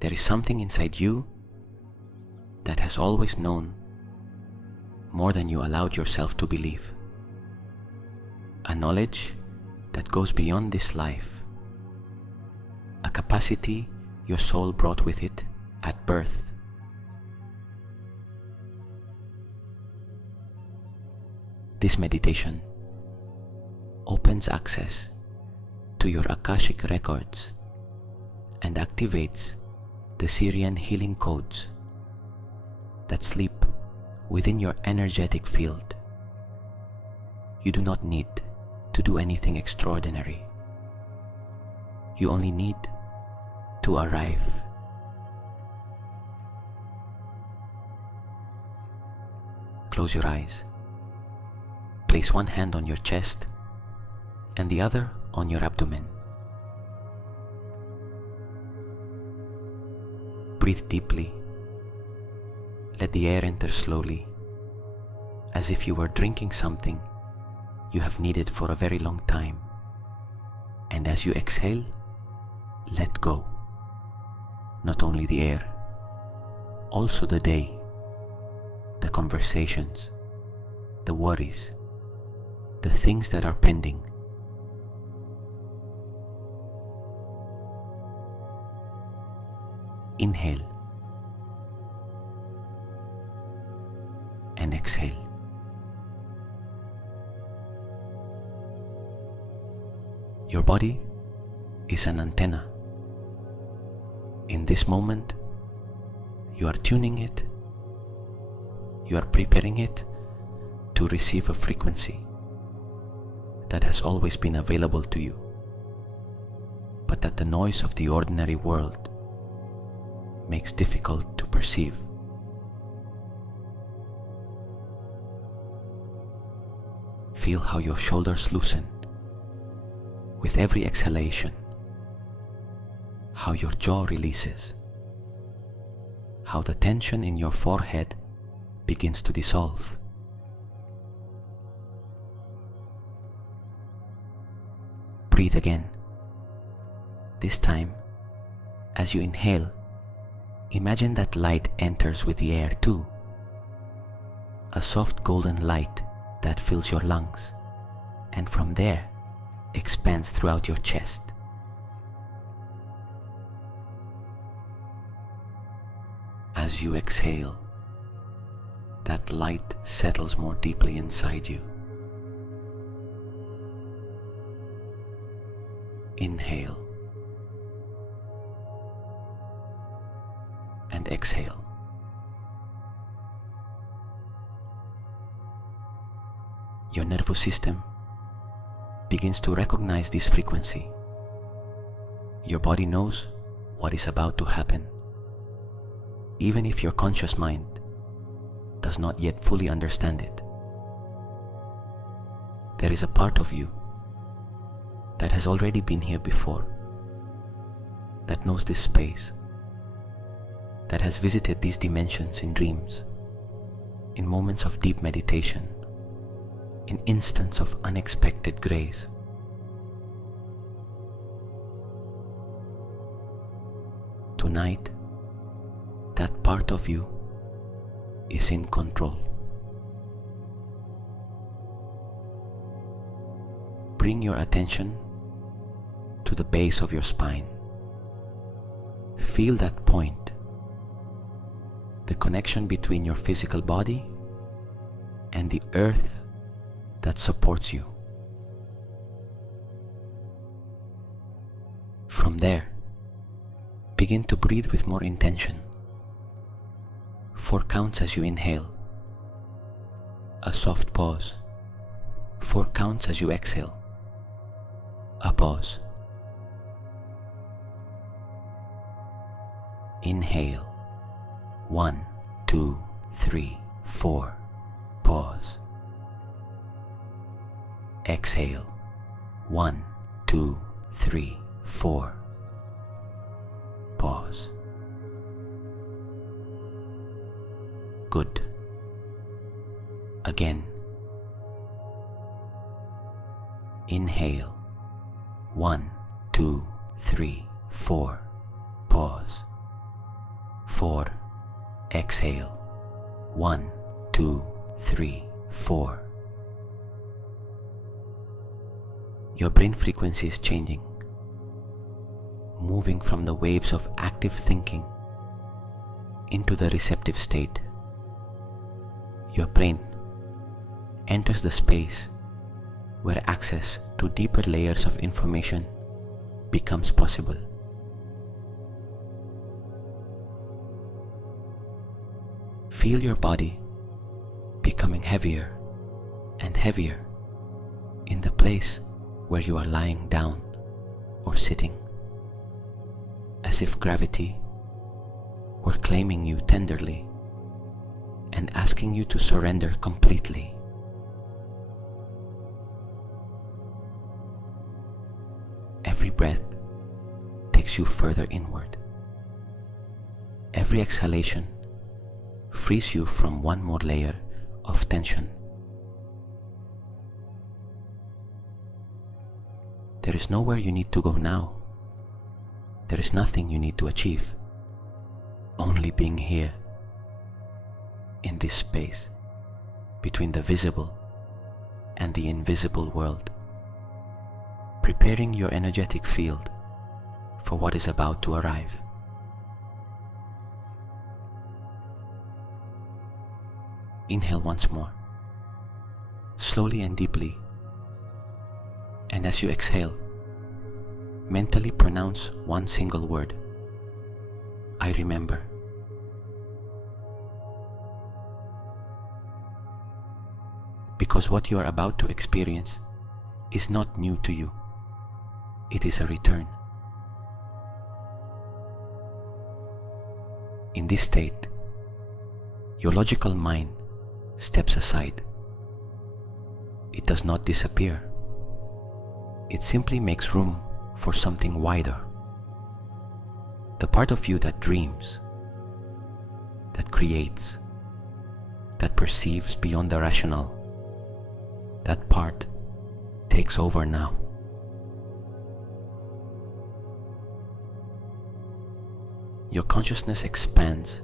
there is something inside you that has always known more than you allowed yourself to believe. A knowledge that goes beyond this life. A capacity your soul brought with it at birth. This meditation opens access to your Akashic records and activates the Sirian healing codes that sleep within your energetic field. You do not need to do anything extraordinary. You only need to arrive. Close your eyes. Place one hand on your chest and the other on your abdomen. Breathe deeply. Let the air enter slowly, as if you were drinking something you have needed for a very long time. And as you exhale, let go. Not only the air, also the day, the conversations, the worries, the things that are pending. Inhale and exhale. Your body is an antenna. In this moment, you are tuning it, you are preparing it to receive a frequency that has always been available to you, but that the noise of the ordinary world makes difficult to perceive. Feel how your shoulders loosen with every exhalation, how your jaw releases, how the tension in your forehead begins to dissolve. Breathe again. This time, as you inhale, imagine that light enters with the air too. A soft golden light that fills your lungs, and from there expands throughout your chest. As you exhale, that light settles more deeply inside you. Inhale and exhale. Your nervous system begins to recognize this frequency. Your body knows what is about to happen, even if your conscious mind does not yet fully understand it. There is a part of you that has already been here before, that knows this space, that has visited these dimensions in dreams, in moments of deep meditation, in instants of unexpected grace. Tonight, that part of you is in control. Bring your attention to the base of your spine. Feel that point, the connection between your physical body and the earth that supports you. From there, begin to breathe with more intention. 4 counts as you inhale. A soft pause. 4 counts as you exhale. A pause. Inhale. 1, 2, 3, 4. Pause. Exhale. 1, 2, 3, 4. Pause. Good. Again. Inhale. 1, 2, 3, 4. Pause. 4. Exhale. 1, 2, 3, 4. Your brain frequency is changing, moving from the waves of active thinking into the receptive state. Your brain enters the space where access to deeper layers of information becomes possible. Feel your body becoming heavier and heavier in the place where you are lying down or sitting, as if gravity were claiming you tenderly and asking you to surrender completely. Every breath takes you further inward. Every exhalation frees you from one more layer of tension. There is nowhere you need to go now. There is nothing you need to achieve. Only being here, in this space between the visible and the invisible world, preparing your energetic field for what is about to arrive. Inhale once more, slowly and deeply, and as you exhale, mentally pronounce one single word: I remember. Because what you are about to experience is not new to you. It is a return. In this state, your logical mind steps aside. It does not disappear. It simply makes room for something wider. The part of you that dreams, that creates, that perceives beyond the rational, that part takes over now. Your consciousness expands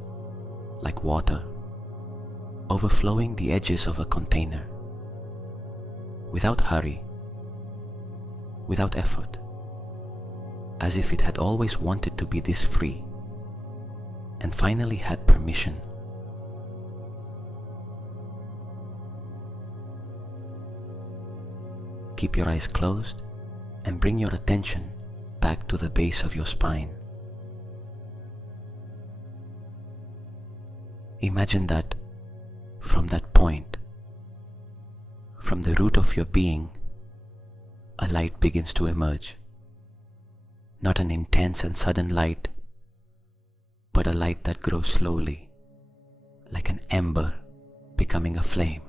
like water, overflowing the edges of a container, without hurry, without effort, as if it had always wanted to be this free and finally had permission. Keep your eyes closed and bring your attention back to the base of your spine. Imagine that from that point, from the root of your being, a light begins to emerge. Not an intense and sudden light, but a light that grows slowly, like an ember becoming a flame.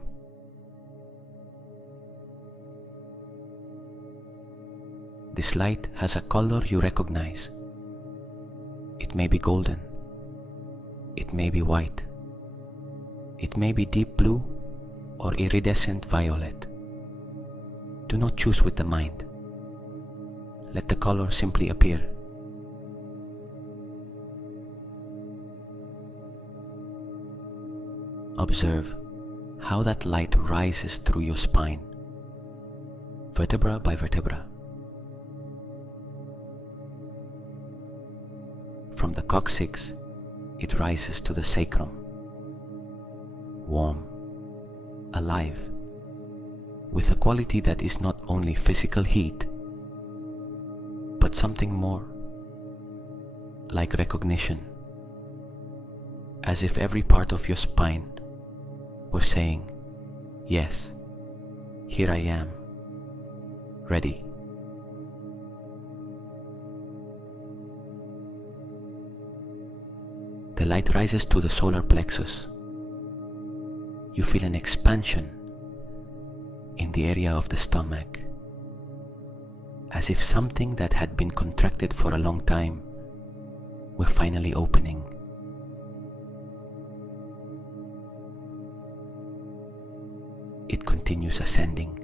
This light has a color you recognize. It may be golden. It may be white. It may be deep blue or iridescent violet. Do not choose with the mind. Let the color simply appear. Observe how that light rises through your spine, vertebra by vertebra. From the coccyx, it rises to the sacrum, warm, alive, with a quality that is not only physical heat, but something more, like recognition, as if every part of your spine were saying, yes, here I am, ready. The light rises to the solar plexus. You feel an expansion in the area of the stomach, as if something that had been contracted for a long time were finally opening. It continues ascending.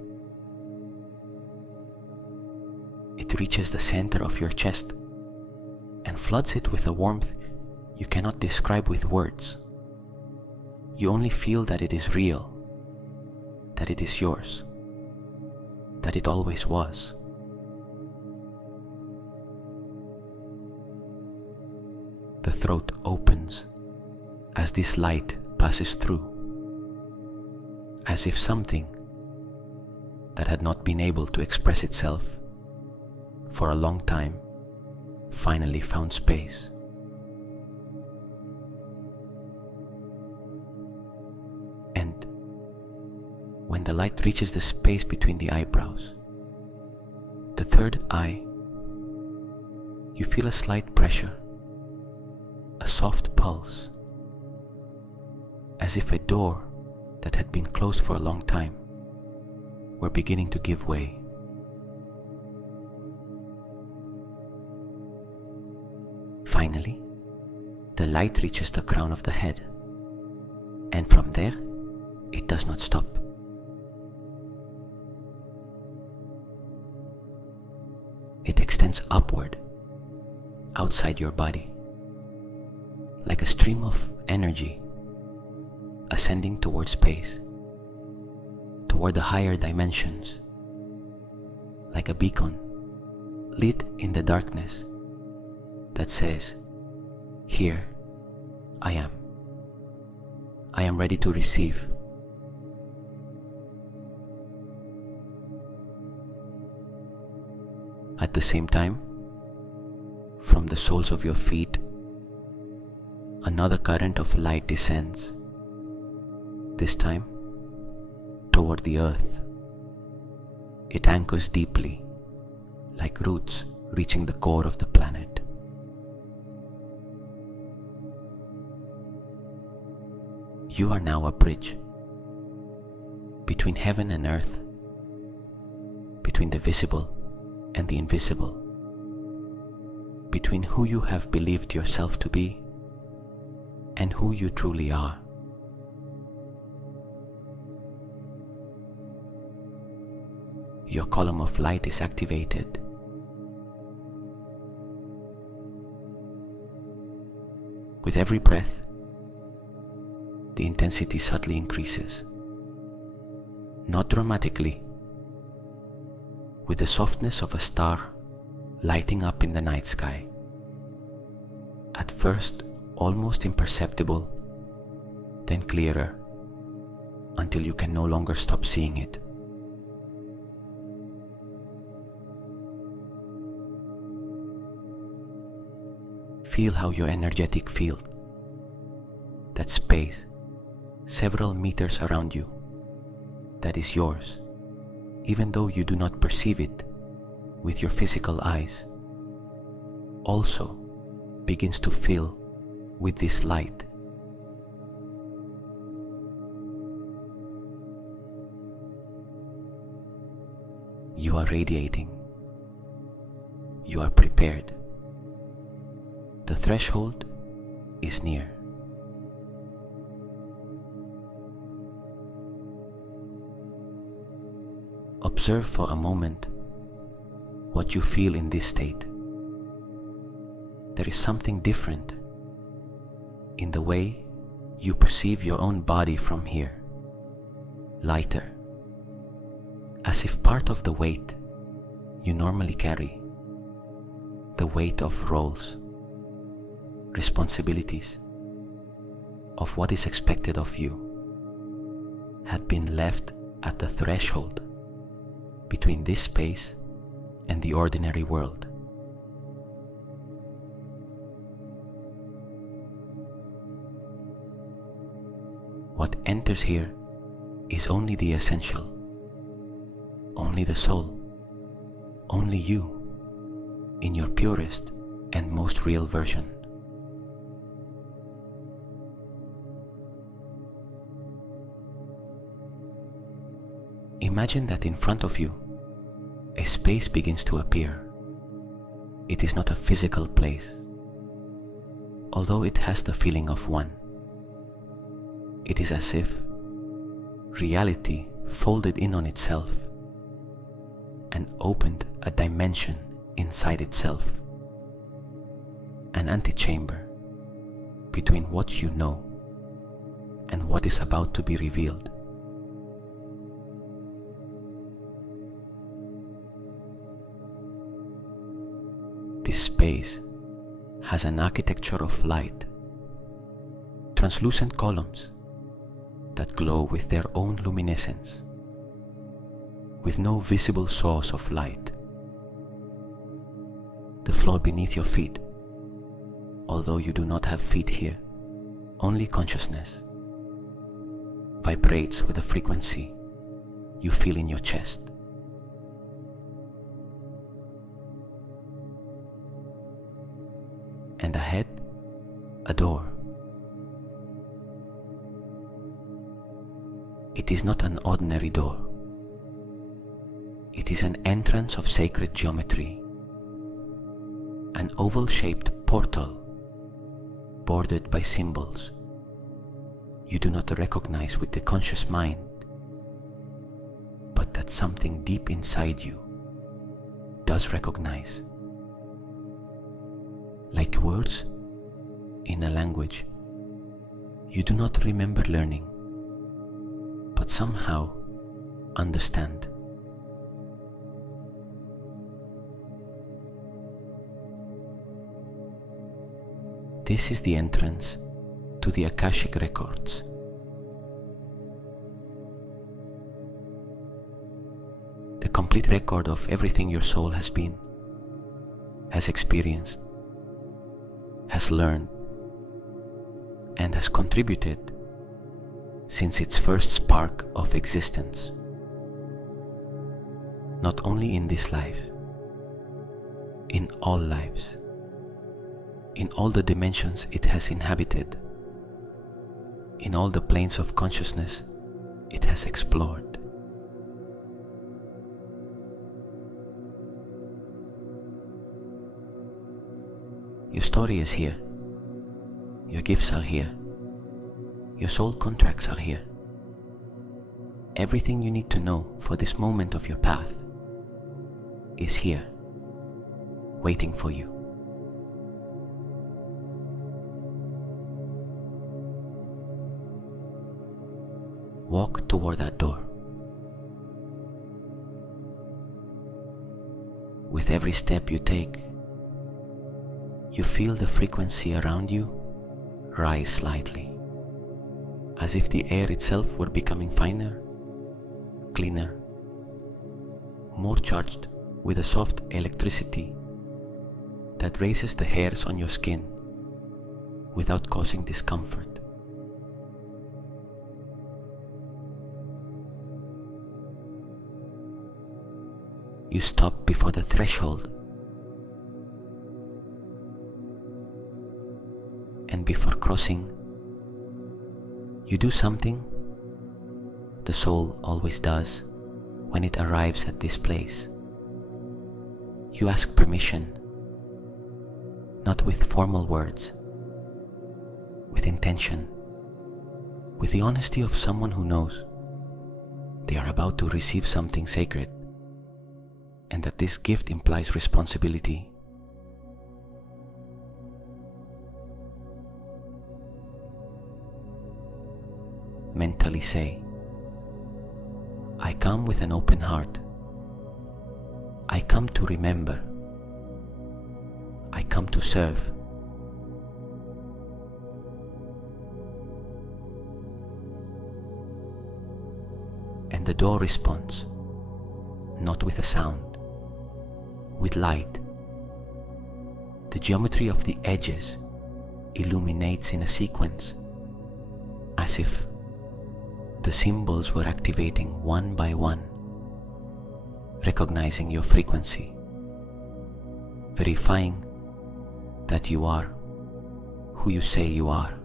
It reaches the center of your chest and floods it with a warmth you cannot describe with words. You only feel that it is real, that it is yours, that it always was. The throat opens as this light passes through, as if something that had not been able to express itself for a long time finally found space. And when the light reaches the space between the eyebrows, the third eye, you feel a slight pressure, a soft pulse, as if a door that had been closed for a long time were beginning to give way. Finally, the light reaches the crown of the head, and from there, it does not stop. It extends upward, outside your body, like a stream of energy ascending toward space, toward the higher dimensions, like a beacon lit in the darkness that says, "Here I am. I am ready to receive." At the same time, from the soles of your feet, another current of light descends, this time toward the earth. It anchors deeply, like roots reaching the core of the planet. You are now a bridge between heaven and earth, between the visible and the invisible, between who you have believed yourself to be and who you truly are. Your column of light is activated. With every breath, the intensity subtly increases, not dramatically, with the softness of a star lighting up in the night sky. At first, almost imperceptible, then clearer, until you can no longer stop seeing it. Feel how your energetic field, that space, several meters around you, that is yours, even though you do not perceive it with your physical eyes, also begins to fill with this light. You are radiating. You are prepared. The threshold is near. Observe for a moment what you feel in this state. There is something different in the way you perceive your own body from here, lighter, as if part of the weight you normally carry, the weight of roles, responsibilities, of what is expected of you, had been left at the threshold between this space and the ordinary world. What enters here is only the essential, only the soul, only you in your purest and most real version. Imagine that in front of you, a space begins to appear. It is not a physical place, although it has the feeling of one. It is as if reality folded in on itself and opened a dimension inside itself, an antechamber between what you know and what is about to be revealed. This space has an architecture of light, translucent columns that glow with their own luminescence, with no visible source of light. The floor beneath your feet, although you do not have feet here, only consciousness, vibrates with a frequency you feel in your chest. And ahead, a door. It is not an ordinary door. It is an entrance of sacred geometry, an oval-shaped portal bordered by symbols you do not recognize with the conscious mind, but that something deep inside you does recognize. Like words in a language you do not remember learning, but somehow understand. This is the entrance to the Akashic records. The complete record of everything your soul has been, has experienced, has learned, and has contributed since its first spark of existence. Not only in this life, in all lives, in all the dimensions it has inhabited, in all the planes of consciousness it has explored. Your story is here. Your gifts are here. Your soul contracts are here. Everything you need to know for this moment of your path is here, waiting for you. Walk toward that door. With every step you take, you feel the frequency around you rise slightly, as if the air itself were becoming finer, cleaner, more charged with a soft electricity that raises the hairs on your skin without causing discomfort. You stop before the threshold, and before crossing, you do something the soul always does when it arrives at this place. You ask permission, not with formal words, with intention, with the honesty of someone who knows they are about to receive something sacred, and that this gift implies responsibility. Mentally say, I come with an open heart. I come to remember. I come to serve. And the door responds, not with a sound, with light. The geometry of the edges illuminates in a sequence, as if the symbols were activating one by one, recognizing your frequency, verifying that you are who you say you are,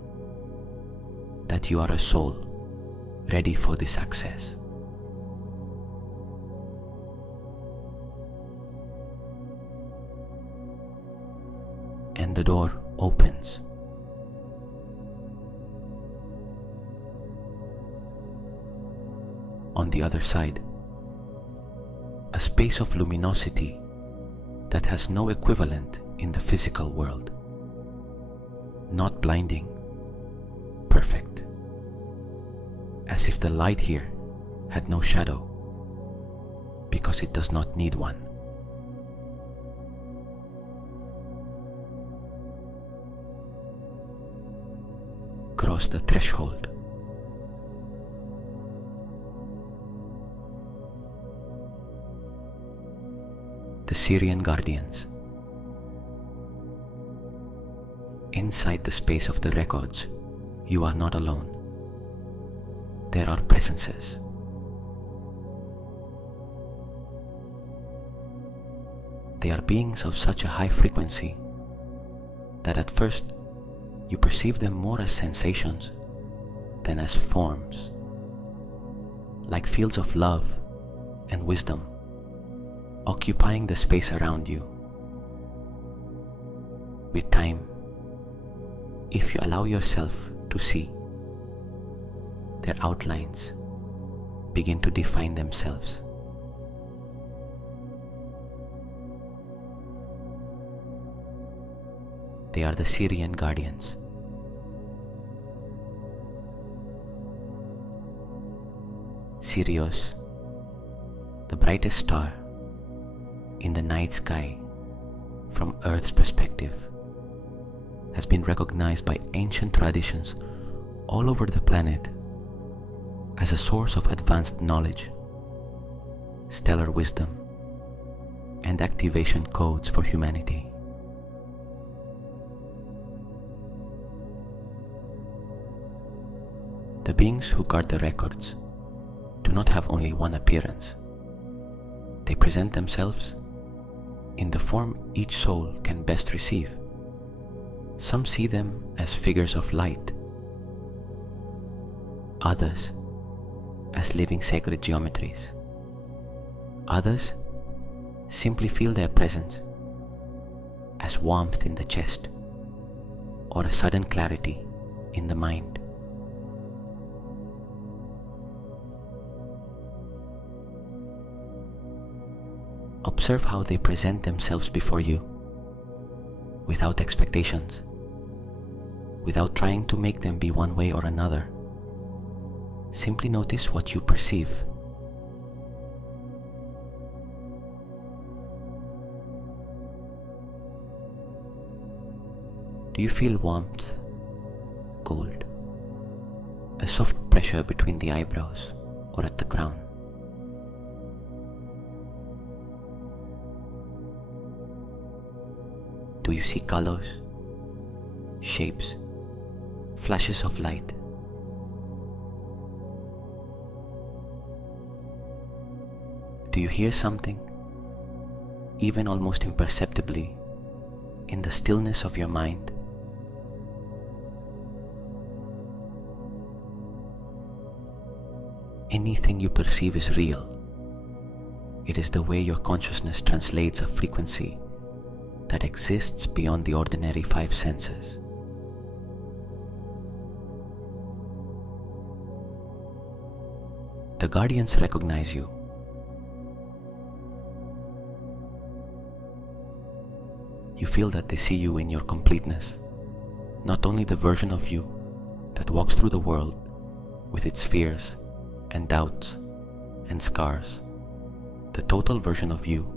that you are a soul ready for this access. And the door opens. On the other side, a space of luminosity that has no equivalent in the physical world. Not blinding, perfect, as if the light here had no shadow, because it does not need one. Cross the threshold. The Sirian guardians. Inside the space of the records, you are not alone. There are presences. They are beings of such a high frequency that at first you perceive them more as sensations than as forms, like fields of love and wisdom occupying the space around you. With time, if you allow yourself to see, their outlines begin to define themselves. They are the Sirian guardians. Sirius, the brightest star in the night sky from Earth's perspective, has been recognized by ancient traditions all over the planet as a source of advanced knowledge, stellar wisdom, and activation codes for humanity. The beings who guard the records do not have only one appearance. They present themselves in the form each soul can best receive. Some see them as figures of light, others as living sacred geometries. Others simply feel their presence as warmth in the chest or a sudden clarity in the mind. Observe how they present themselves before you, without expectations, without trying to make them be one way or another. Simply notice what you perceive. Do you feel warmth, cold, a soft pressure between the eyebrows or at the crown? Do you see colors, shapes, flashes of light? Do you hear something, even almost imperceptibly, in the stillness of your mind? Anything you perceive is real. It is the way your consciousness translates a frequency that exists beyond the ordinary five senses. The guardians recognize you. You feel that they see you in your completeness, not only the version of you that walks through the world with its fears and doubts and scars, the total version of you,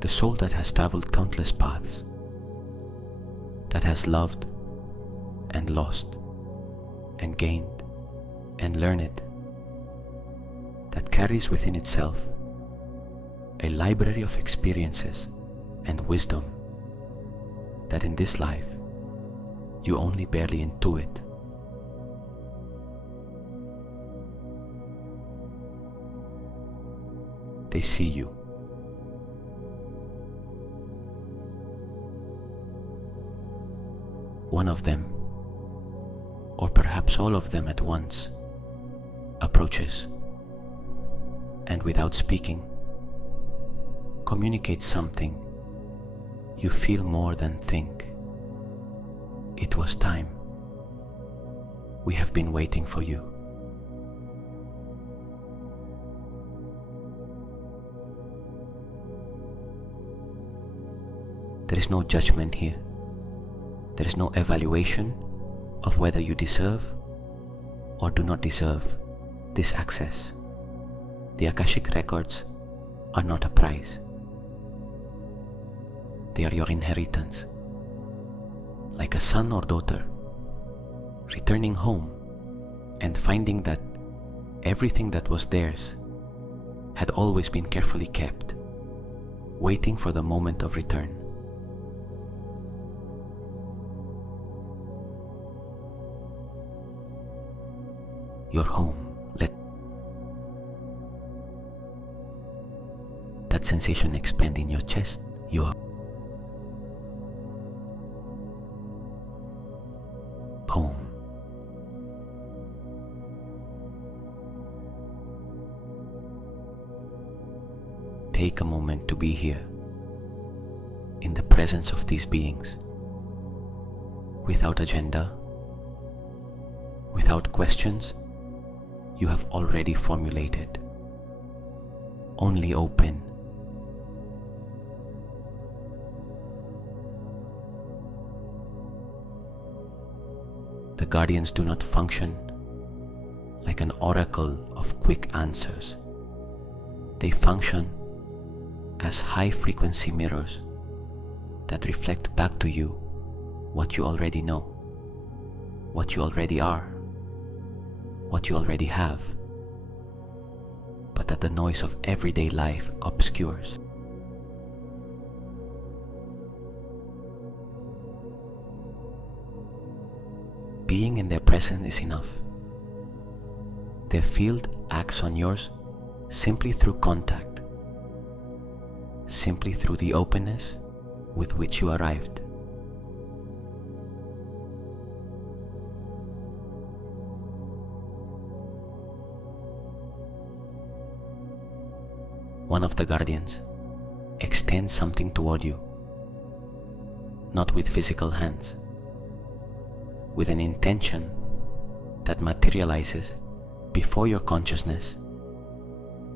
the soul that has traveled countless paths, that has loved and lost and gained and learned, that carries within itself a library of experiences and wisdom that in this life you only barely intuit. They see you. One of them, or perhaps all of them at once, approaches and without speaking, communicates something you feel more than think. It was time. We have been waiting for you. There is no judgment here. There is no evaluation of whether you deserve or do not deserve this access. The Akashic records are not a prize. They are your inheritance. Like a son or daughter returning home and finding that everything that was theirs had always been carefully kept, waiting for the moment of return. Your home, let that sensation expand in your chest. Your home. Take a moment to be here, in the presence of these beings, without agenda, without questions you have already formulated, only open. The guardians do not function like an oracle of quick answers. They function as high-frequency mirrors that reflect back to you what you already know, what you already are, what you already have, but that the noise of everyday life obscures. Being in their presence is enough. Their field acts on yours simply through contact, simply through the openness with which you arrived. One of the guardians extends something toward you, not with physical hands, with an intention that materializes before your consciousness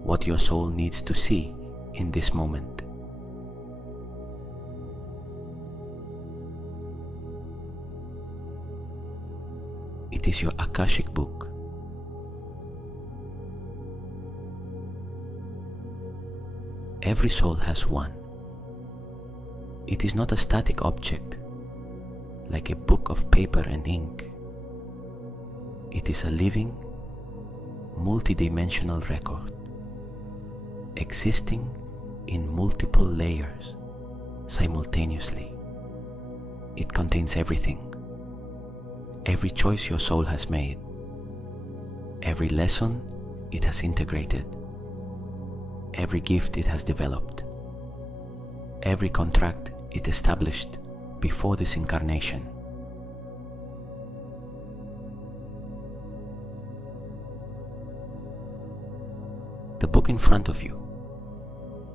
what your soul needs to see in this moment. It is your Akashic book. Every soul has one. It is not a static object, like a book of paper and ink. It is a living, multidimensional record, existing in multiple layers simultaneously. It contains everything. Every choice your soul has made, every lesson it has integrated, every gift it has developed, every contract it established before this incarnation. The book in front of you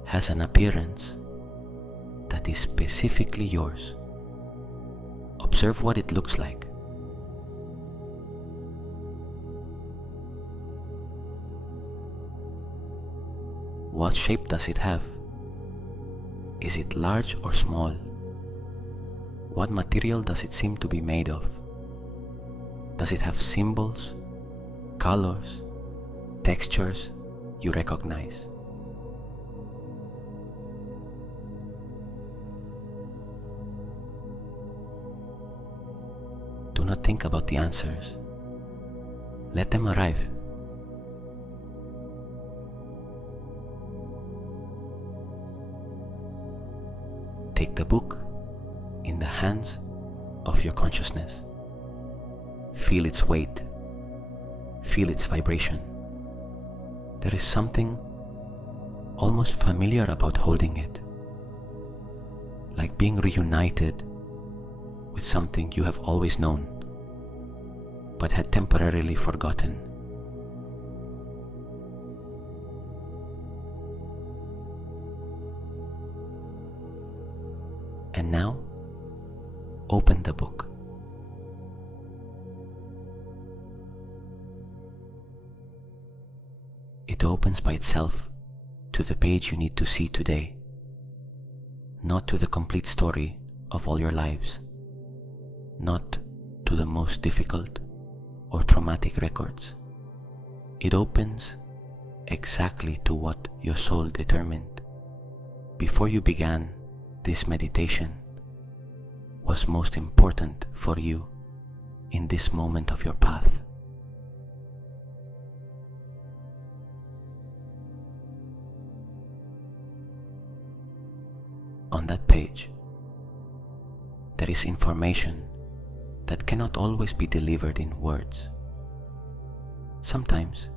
has an appearance that is specifically yours. Observe what it looks like. What shape does it have? Is it large or small? What material does it seem to be made of? Does it have symbols, colors, textures you recognize? Do not think about the answers. Let them arrive. Take the book in the hands of your consciousness. Feel its weight. Feel its vibration. There is something almost familiar about holding it, like being reunited with something you have always known, but had temporarily forgotten. And now, open the book. It opens by itself to the page you need to see today, not to the complete story of all your lives, not to the most difficult or traumatic records. It opens exactly to what your soul determined before you began this meditation was most important for you in this moment of your path. On that page, there is information that cannot always be delivered in words. Sometimes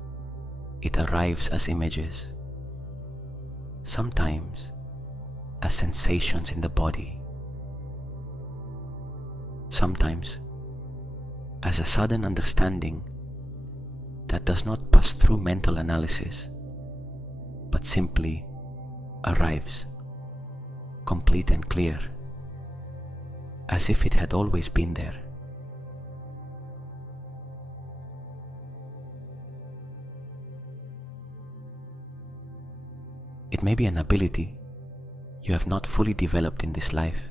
it arrives as images, sometimes as sensations in the body, sometimes as a sudden understanding that does not pass through mental analysis, but simply arrives, complete and clear, as if it had always been there. It may be an ability you have not fully developed in this life,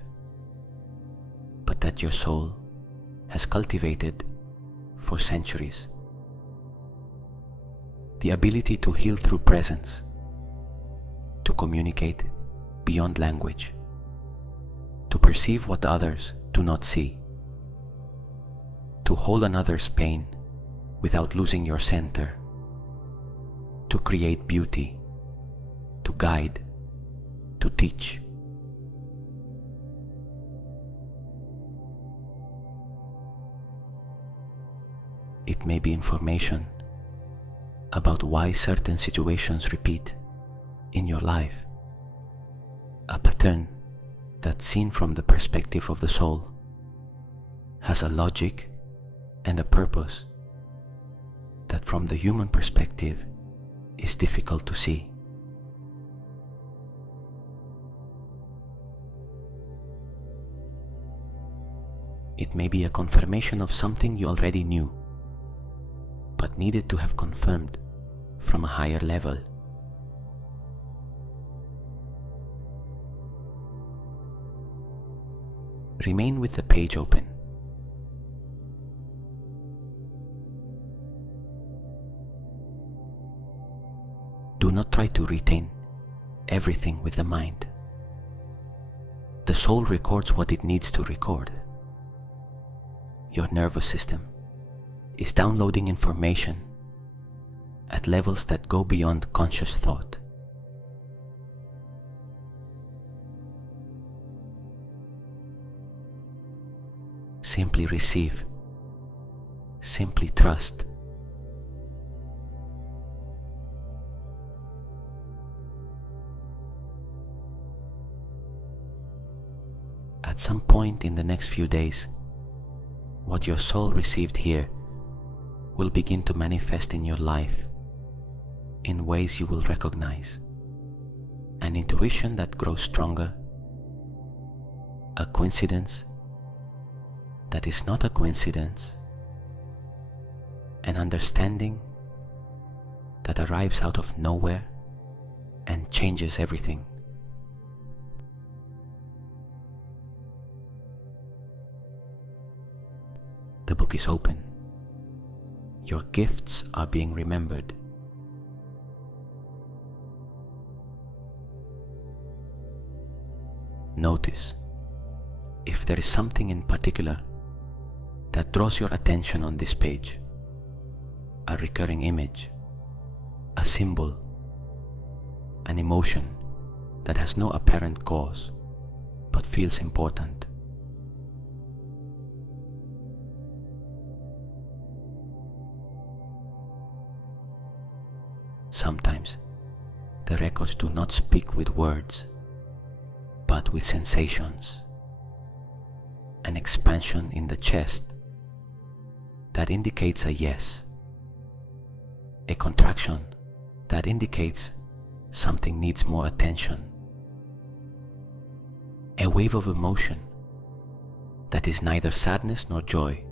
but that your soul has cultivated for centuries. The ability to heal through presence, to communicate beyond language, to perceive what others do not see, to hold another's pain without losing your center, to create beauty, to guide, to teach. It may be information about why certain situations repeat in your life, a pattern that, seen from the perspective of the soul, has a logic and a purpose that from the human perspective is difficult to see. It may be a confirmation of something you already knew, but needed to have confirmed from a higher level. Remain with the page open. Do not try to retain everything with the mind. The soul records what it needs to record. Your nervous system is downloading information at levels that go beyond conscious thought. Simply receive, simply trust. At some point in the next few days, what your soul received here will begin to manifest in your life in ways you will recognize. An intuition that grows stronger, a coincidence that is not a coincidence, an understanding that arrives out of nowhere and changes everything. The book is open. Your gifts are being remembered. Notice if there is something in particular that draws your attention on this page. A recurring image, a symbol, an emotion that has no apparent cause but feels important. Sometimes the records do not speak with words, but with sensations. An expansion in the chest that indicates a yes. A contraction that indicates something needs more attention. A wave of emotion that is neither sadness nor joy,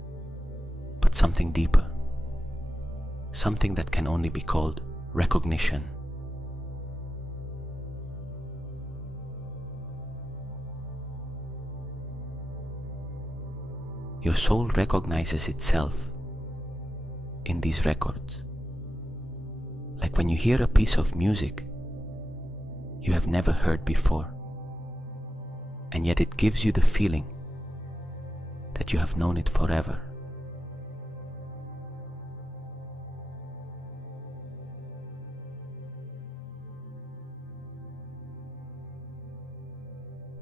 but something deeper. Something that can only be called recognition. Your soul recognizes itself in these records. Like when you hear a piece of music you have never heard before, and yet it gives you the feeling that you have known it forever.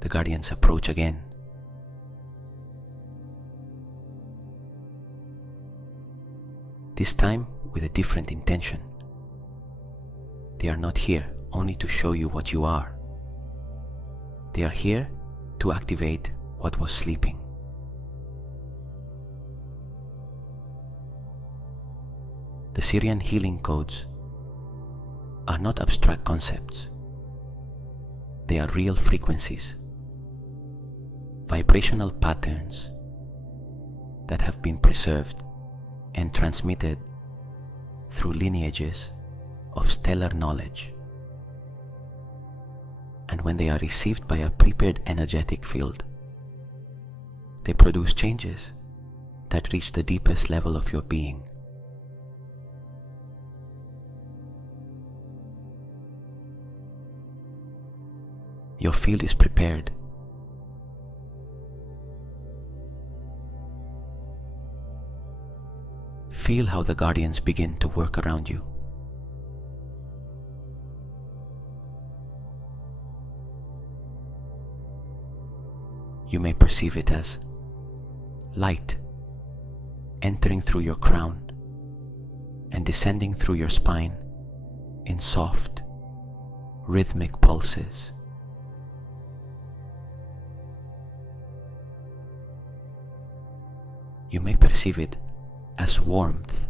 The guardians approach again. This time with a different intention. They are not here only to show you what you are. They are here to activate what was sleeping. The Sirian healing codes are not abstract concepts. They are real frequencies, vibrational patterns that have been preserved and transmitted through lineages of stellar knowledge. And when they are received by a prepared energetic field, they produce changes that reach the deepest level of your being. Your field is prepared. Feel how the guardians begin to work around you. You may perceive it as light entering through your crown and descending through your spine in soft, rhythmic pulses. You may perceive it as warmth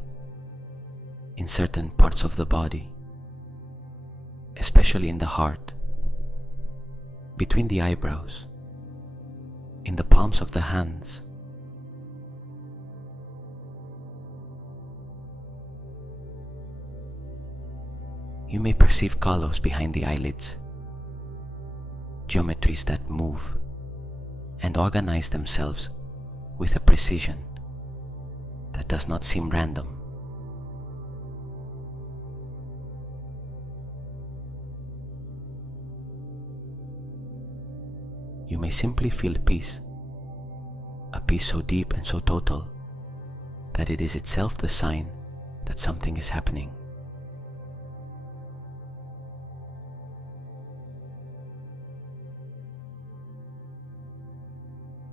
in certain parts of the body, especially in the heart, between the eyebrows, in the palms of the hands. You may perceive colors behind the eyelids, geometries that move and organize themselves with a precision that does not seem random. You may simply feel peace, a peace so deep and so total that it is itself the sign that something is happening.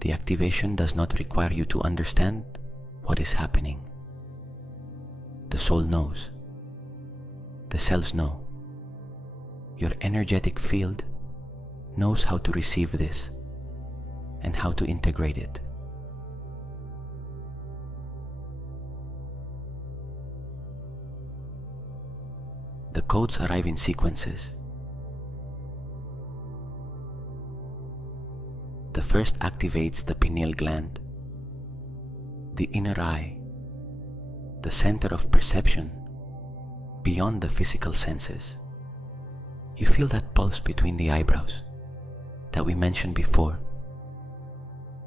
The activation does not require you to understand what is happening. The soul knows. The cells know. Your energetic field knows how to receive this and how to integrate it. The codes arrive in sequences. The first activates the pineal gland, the inner eye, the center of perception beyond the physical senses. You feel that pulse between the eyebrows that we mentioned before,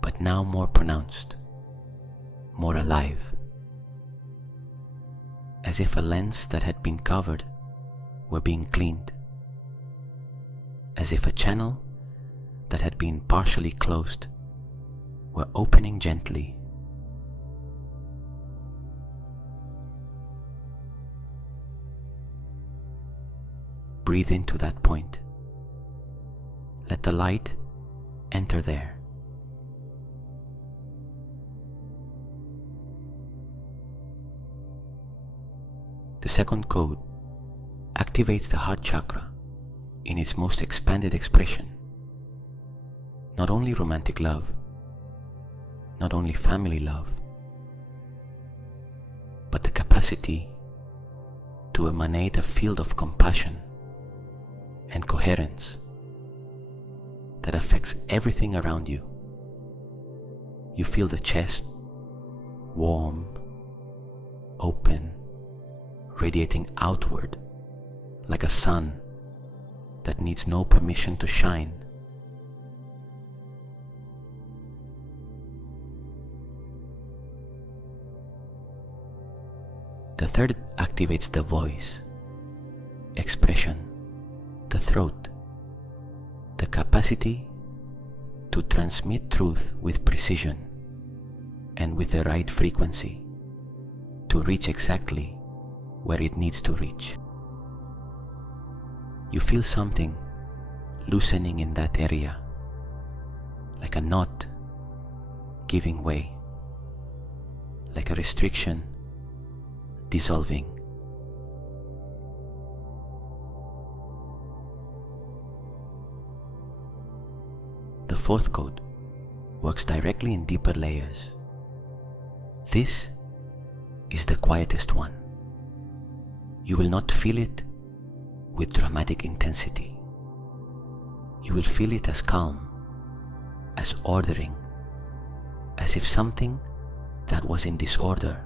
but now more pronounced, more alive, as if a lens that had been covered were being cleaned, as if a channel that had been partially closed were opening gently. Breathe into that point. Let the light enter there. The second code activates the heart chakra in its most expanded expression. Not only romantic love, not only family love, but the capacity to emanate a field of compassion and coherence that affects everything around you. You feel the chest warm, open, radiating outward like a sun that needs no permission to shine. The third activates the voice, expression, the throat, the capacity to transmit truth with precision and with the right frequency to reach exactly where it needs to reach. You feel something loosening in that area, like a knot giving way, like a restriction dissolving. The fourth code works directly in deeper layers. This is the quietest one. You will not feel it with dramatic intensity. You will feel it as calm, as ordering, as if something that was in disorder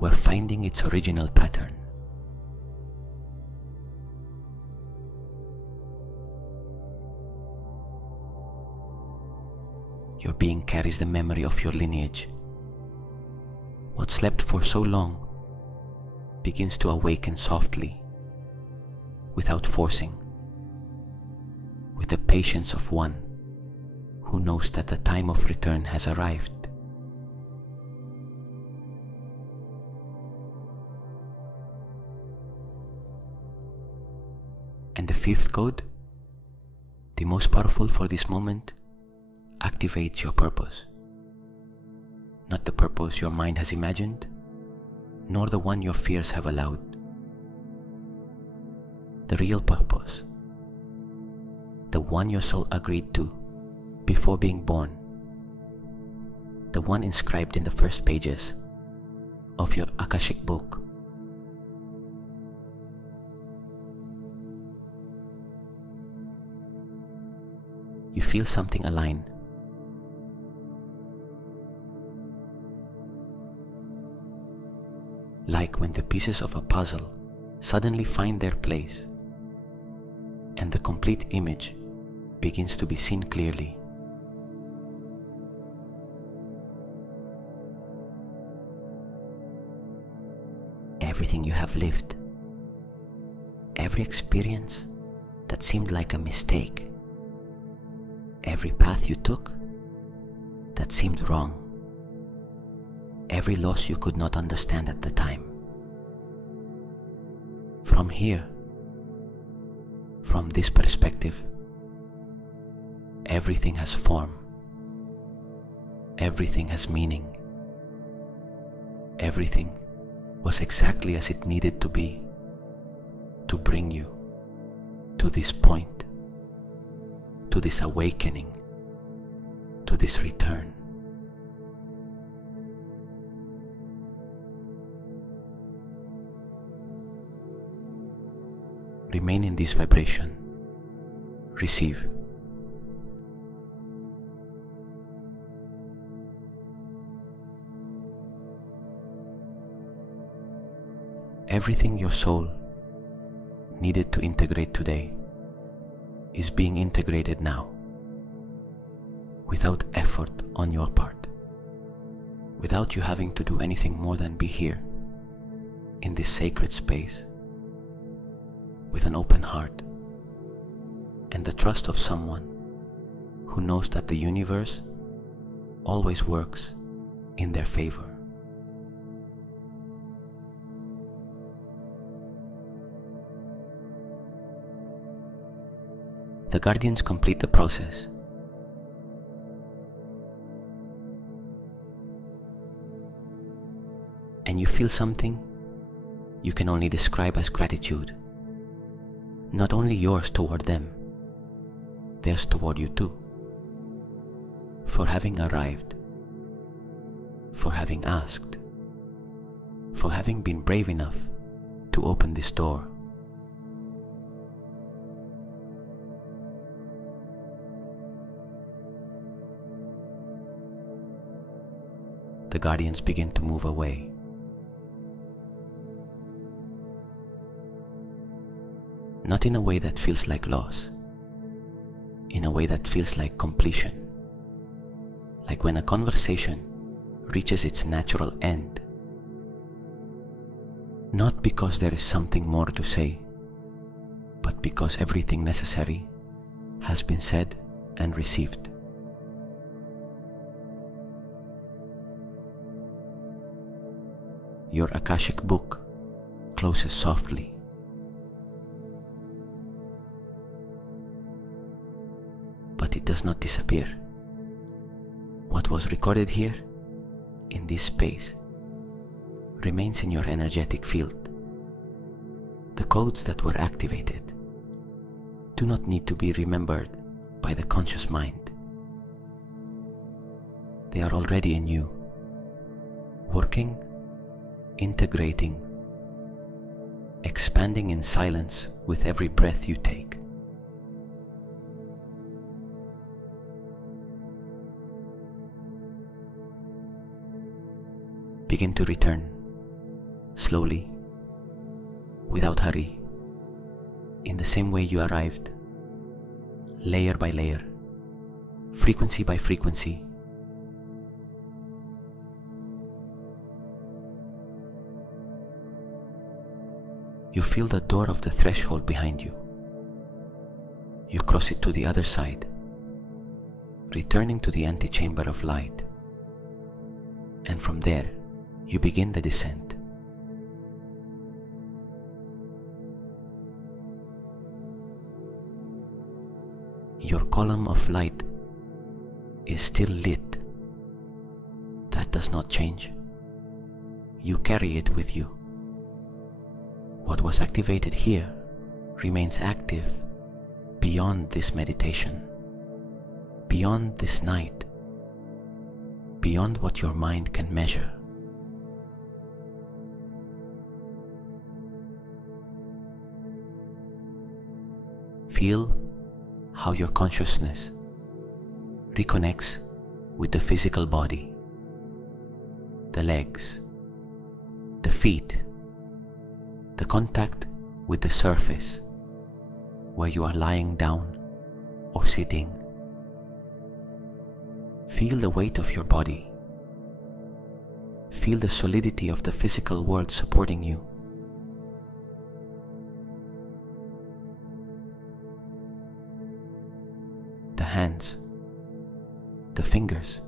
were finding its original pattern. Your being carries the memory of your lineage. What slept for so long begins to awaken softly, without forcing, with the patience of one who knows that the time of return has arrived. And the fifth code, the most powerful for this moment, activates your purpose. Not the purpose your mind has imagined, nor the one your fears have allowed. The real purpose, the one your soul agreed to before being born, the one inscribed in the first pages of your Akashic book. You feel something align. Like when the pieces of a puzzle suddenly find their place and the complete image begins to be seen clearly. Everything you have lived, every experience that seemed like a mistake, every path you took that seemed wrong, every loss you could not understand at the time. From here, from this perspective, everything has form, everything has meaning, everything was exactly as it needed to be to bring you to this point, to this awakening, to this return. Remain in this vibration. Receive. Everything your soul needed to integrate today is being integrated now, without effort on your part, without you having to do anything more than be here, in this sacred space, with an open heart and the trust of someone who knows that the universe always works in their favor. The guardians complete the process. And you feel something you can only describe as gratitude. Not only yours toward them, theirs toward you too. For having arrived, for having asked, for having been brave enough to open this door. The guardians begin to move away. Not in a way that feels like loss, in a way that feels like completion, like when a conversation reaches its natural end, Not because there is something more to say, but because everything necessary has been said and received. Your Akashic book closes softly. But it does not disappear. What was recorded here, in this space, remains in your energetic field. The codes that were activated do not need to be remembered by the conscious mind. They are already in you, working, integrating, expanding in silence with every breath you take. Begin to return, slowly, without hurry, in the same way you arrived, layer by layer, frequency by frequency. You feel the door of the threshold behind you. You cross it to the other side, returning to the antechamber of light, and from there, you begin the descent. Your column of light is still lit. That does not change. You carry it with you. What was activated here remains active beyond this meditation, beyond this night, beyond what your mind can measure. Feel how your consciousness reconnects with the physical body, the legs, the feet, the contact with the surface where you are lying down or sitting. Feel the weight of your body. Feel the solidity of the physical world supporting you. The hands, the fingers.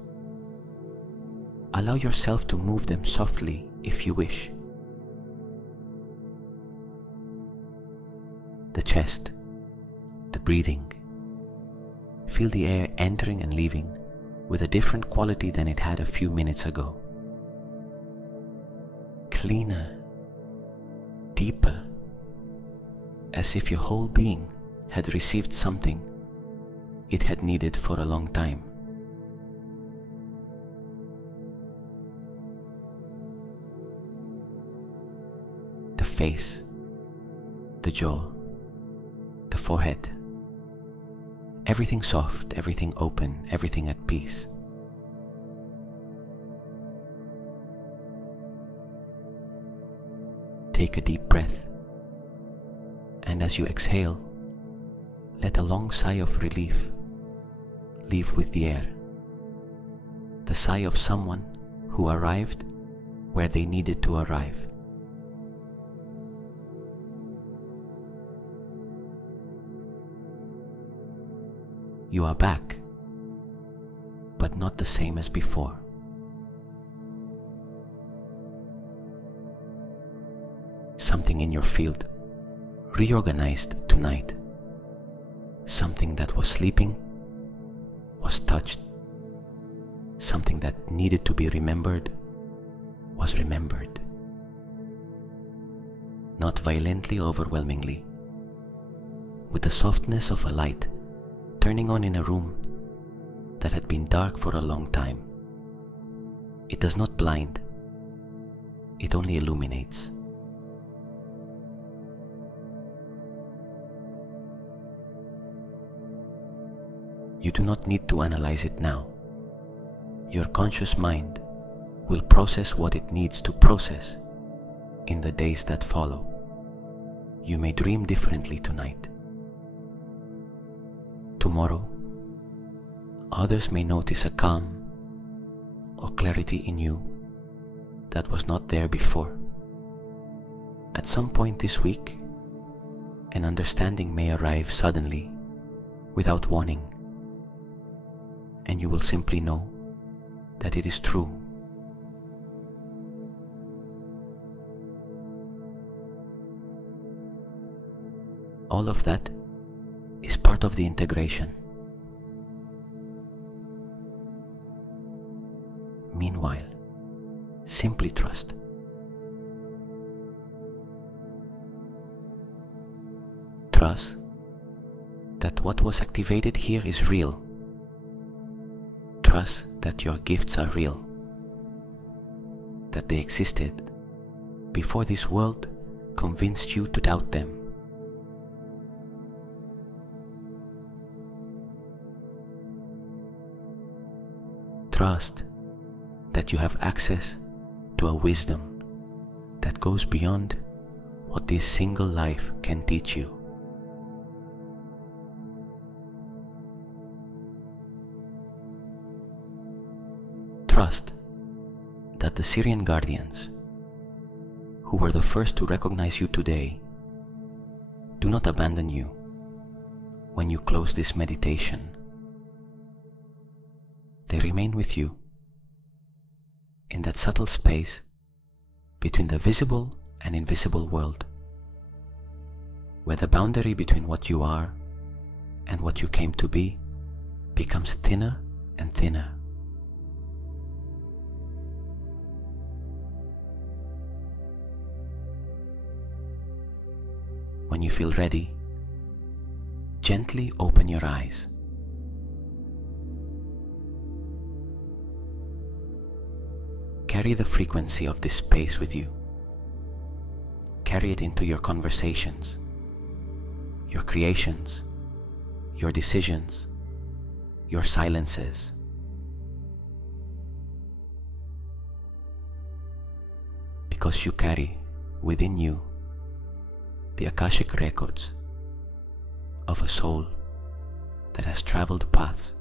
Allow yourself to move them softly if you wish. The chest, the breathing. Feel the air entering and leaving with a different quality than it had a few minutes ago. Cleaner, deeper, as if your whole being had received something it had needed for a long time. The face, the jaw, the forehead. Everything soft, everything open, everything at peace. Take a deep breath, and as you exhale, let a long sigh of relief leave with the air. The sigh of someone who arrived where they needed to arrive. You are back, but not the same as before. Something in your field reorganized tonight. Something that was sleeping was touched. Something that needed to be remembered was remembered. Not violently, overwhelmingly. With the softness of a light turning on in a room that had been dark for a long time. It does not blind, it only illuminates. You do not need to analyze it now. Your conscious mind will process what it needs to process in the days that follow. You may dream differently tonight. Tomorrow, others may notice a calm or clarity in you that was not there before. At some point this week, an understanding may arrive suddenly, without warning, and you will simply know that it is true. All of that is part of the integration. Meanwhile, simply trust. Trust that what was activated here is real. Trust that your gifts are real, that they existed before this world convinced you to doubt them. Trust that you have access to a wisdom that goes beyond what this single life can teach you. Trust that the Sirian guardians, who were the first to recognize you today, do not abandon you when you close this meditation. They remain with you in that subtle space between the visible and invisible world, where the boundary between what you are and what you came to be becomes thinner and thinner. When you feel ready, gently open your eyes. Carry the frequency of this space with you. Carry it into your conversations, your creations, your decisions, your silences. Because you carry within you the Akashic records of a soul that has traveled paths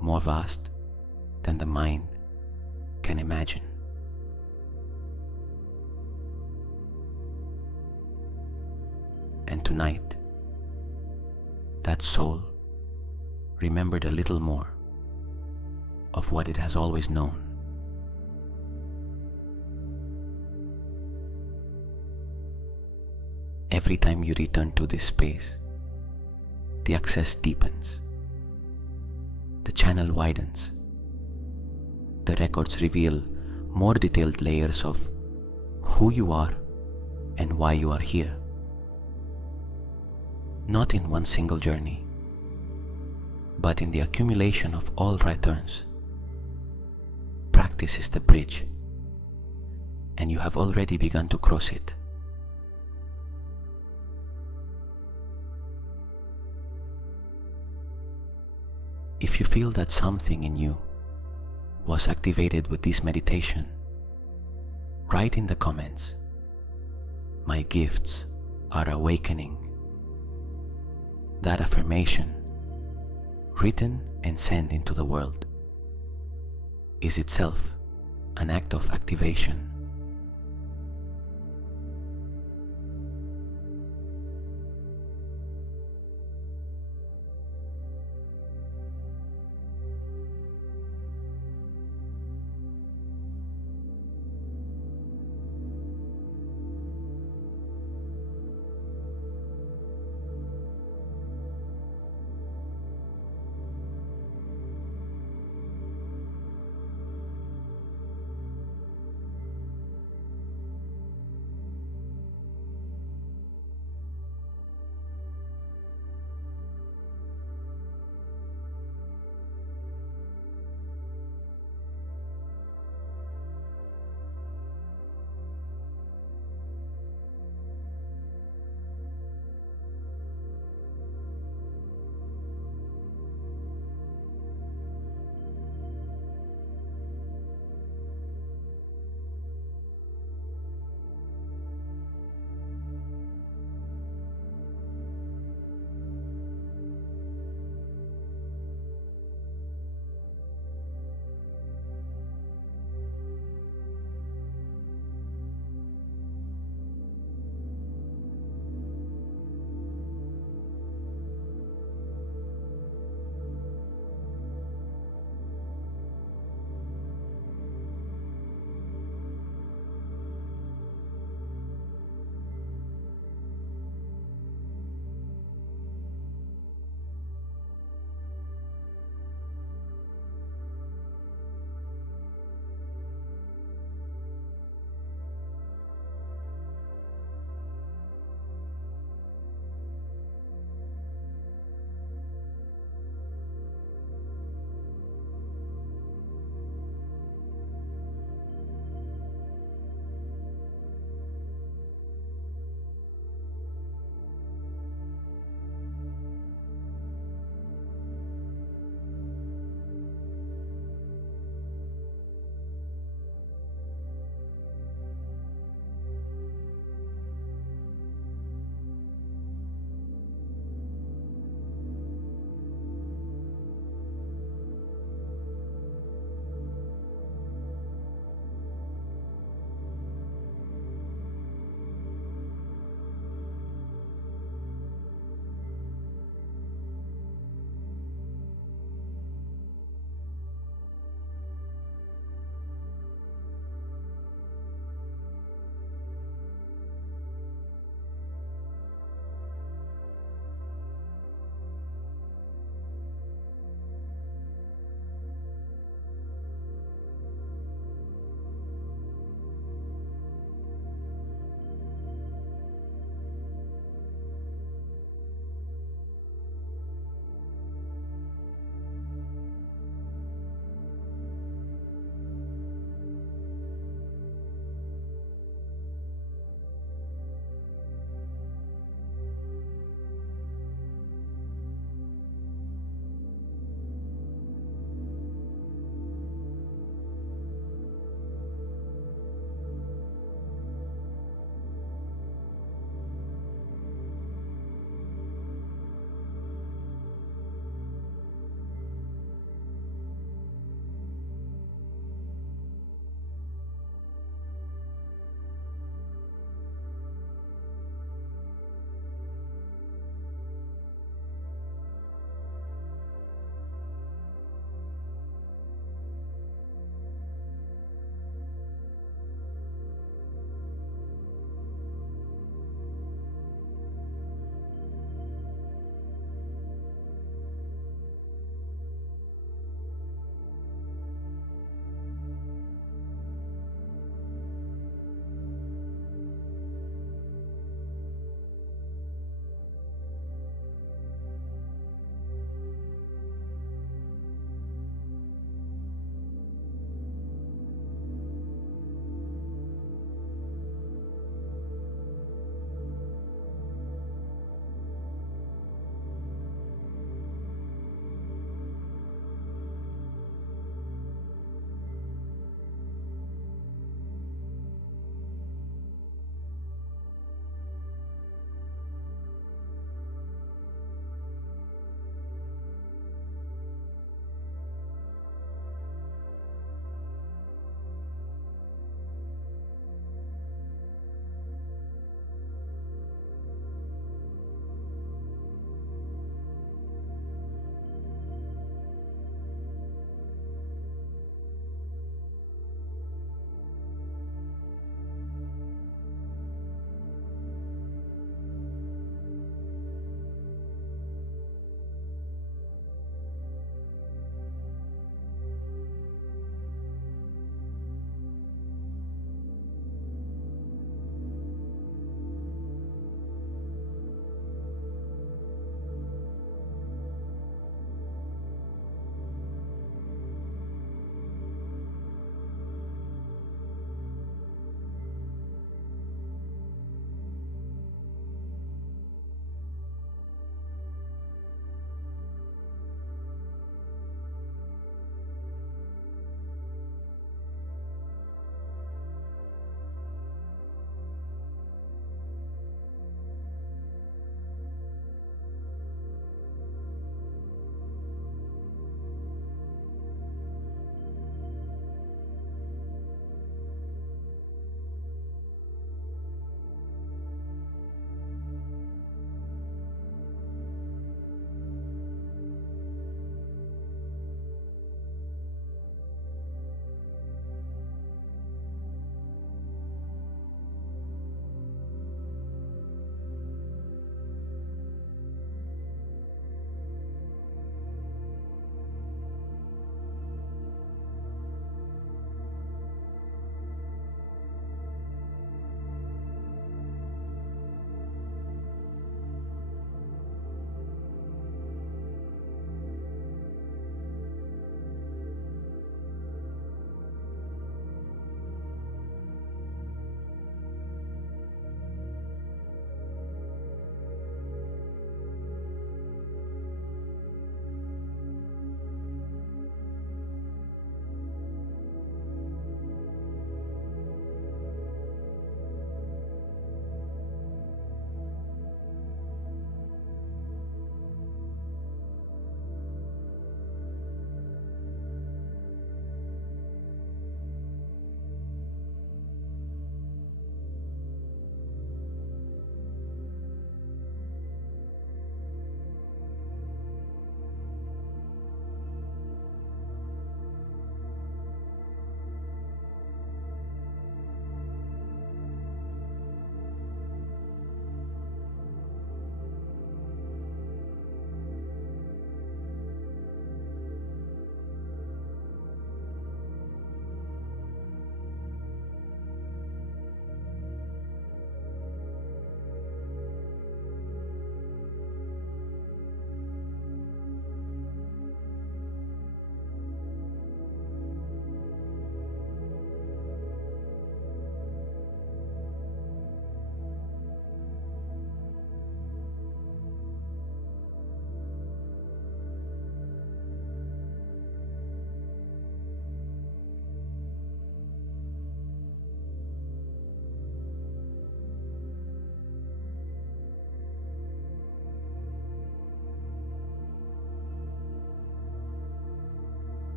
more vast than the mind can imagine. And tonight, that soul remembered a little more of what it has always known. Every time you return to this space, the access deepens, the channel widens, the records reveal more detailed layers of who you are and why you are here. Not in one single journey, but in the accumulation of all returns. Practice is the bridge, and you have already begun to cross it. If you feel that something in you was activated with this meditation, write in the comments, "My gifts are awakening." That affirmation, written and sent into the world, is itself an act of activation.